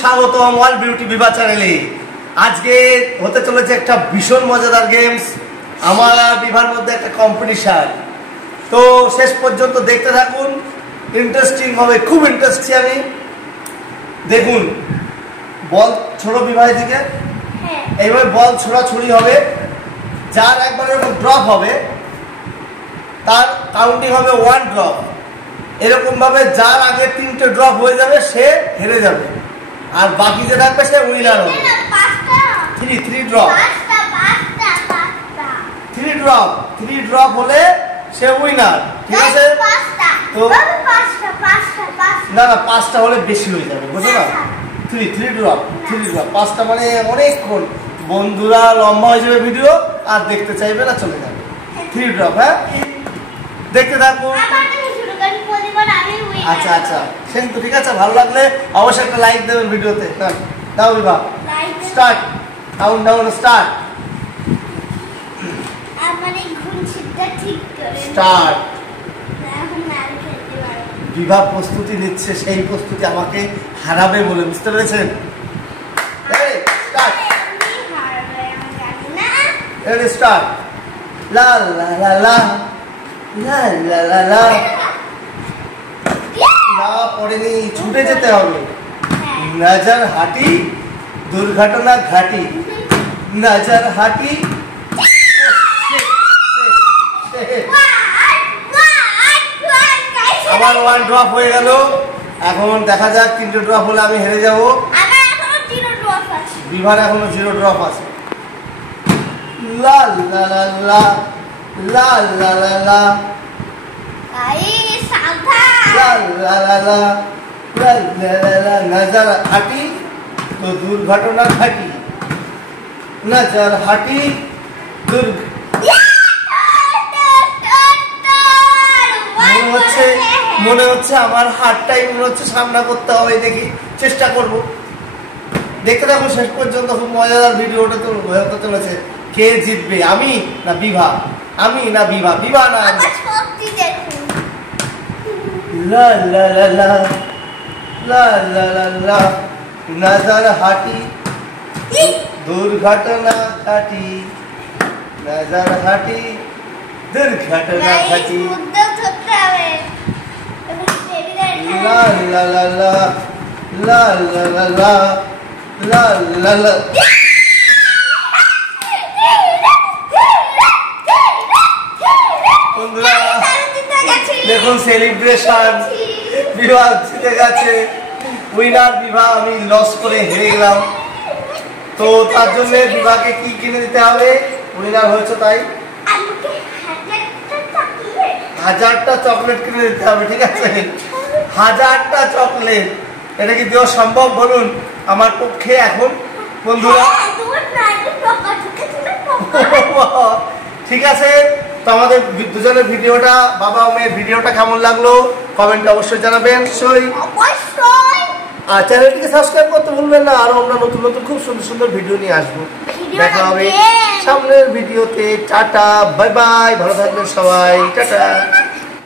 স্বাগতম all beauty বিভা চ্যানেলে। আজকে হতে চলেছে একটা ভীষণ মজাদার গেমস। আমার বিভার মধ্যে একটা কম্পিটিশন, তো শেষ পর্যন্ত দেখতে থাকুন, ইন্টারেস্টিং হবে, খুব ইন্টারেস্টিং। আমি দেখুন, বল ছোড়ো বিভাগ থেকে, এইভাবে বল ছোড়াছুড়ি হবে, যার একবার এরকম ড্রপ হবে তার কাউন্টিং হবে 1 ড্রপ। এরকম ভাবে যার আগে 3টে ড্রপ হয়ে যাবে সে হেরে যাবে, আর বাকি যে থাকবে সে উইনার হবে। 3 ড্রপ হলে সে উইনার, ঠিক আছে? তো না না, 5টা হলে বেশি হয়ে যাবে, বুঝলো না? 3 ড্রপ 5টা মানে অনেকক্ষণ, বন্ধুরা লম্বা হয়ে যাবে ভিডিও, আর দেখতে চাইবে না, চলে যাবে। 3 ড্রপ, হ্যাঁ, দেখতে থাকুন। আচ্ছা আচ্ছা, কিন্তু ঠিক আছে, ভালো লাগলে অবশ্যই একটা লাইক দেবেন ভিডিওতে। দাও বিভা, স্টার্ট, কাউন্টডাউন স্টার্ট। স্টার্ট। বিভা প্রস্তুতি নিচ্ছে, সেই প্রস্তুতি আমাকে হারাবে বলে, বুঝতে পেরেছেন? স্টার্ট। লা লা লা লা লা লা লা লা। না পড়েনি, ছুটে যেতে হবে। নজর হাটি, দুর্ঘটনা ঘাটি। নজর হাটি, আবার 1 ড্রপ হয়ে গেল। এখন দেখা যাক 3টে ড্রপ হলে আমি হেরে যাবো। বিভার এখনো 0 ড্রপ আছে। লা লা লা লা লা লা লা লা নজর হাটি তো দুর্ঘটনা ঘাটি। নজর হাটি মনে হচ্ছে আমার হাতটাই মনে হচ্ছে সামনা করতে হবে, দেখি চেষ্টা করব। দেখতে থাকবো শেষ পর্যন্ত, খুব মজাদার ভিডিওটা তো হতে চলেছে। কে জিতবে, আমি না বিভা? আমি না বিভা? বিভা না আমি। লা লা লা লা লা লা লা লা নজর হাটি দুর্ঘটনা ঘাটি। নজর হাটি দুর্ঘটনা ঘাটি। লা লা লা লা লা লা লা লা লা লা লা। দেখুন সেলিব্রেশন, বিভা জিতে গেছে। উইনার বিভা, আমি লস করে হেরে গেলাম। তো তার জন্য বিভাকে কি কিনে দিতে হবে? উইনার হয়েছে তাই 1000টা চকলেট কিনে দিতে হবে, ঠিক আছে? 1000টা চকলেট, এটা কি দেওয়া সম্ভব বলুন আমার পক্ষে এখন, বন্ধুরা? ঠিক আছে, তো আমাদের দুজনের ভিডিওটা, বাবা ও মেয়ের ভিডিওটা কেমন লাগলো কমেন্টে অবশ্যই জানাবেন। আর চ্যানেলটিকে সাবস্ক্রাইব করতে ভুলবেন না, আরো আমরা নতুন নতুন খুব সুন্দর সুন্দর ভিডিও নিয়ে আসবো। দেখা হবে সামনের ভিডিওতে। টাটা, বাই বাই, ভালো থাকবেন সবাই, টাটা।